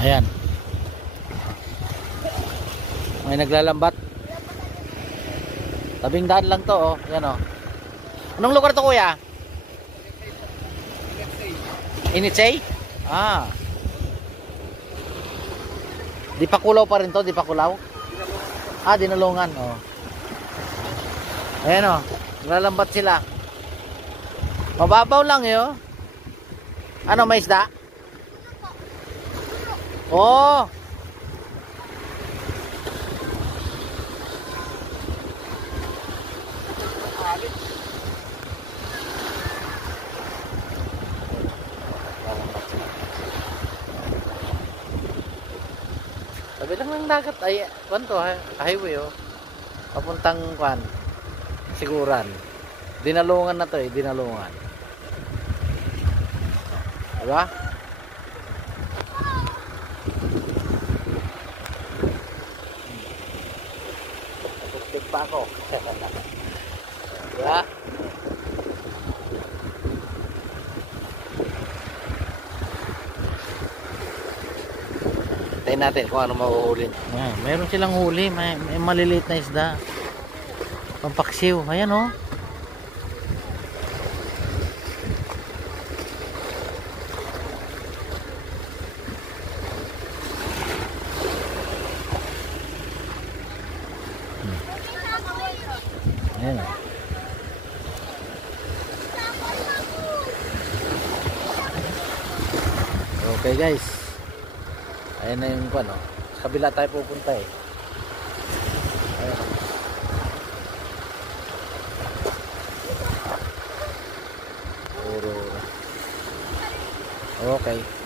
Ayan. May naglalambat. Tabing daan lang to, oh. Ayan, oh. Anong lugar to, kuya? Initsay? Ah. Di pa kulaw pa rin to, di pa kulaw? Ah, dinalungan, oh. Ayan, oh. Naglalambat sila. Mababaw lang, eh, oh. Ano, may isda? Oh. Sabi lang ng dagat ay kwan to, highway, oh. Papuntang kwan, Siguran. Dinalungan na to, eh, dinalungan. Diba? Tupik pa ako. Diba? Tayo natin kung ano mahuhuli. Meron silang huli, may maliliit na isda. Pampaksiw. Ayan, oh. Ayan, oh. Okay, guys. Ayan na yung ano. Sa kabila tayo pupunta, eh. Ayan. Puro. Okay.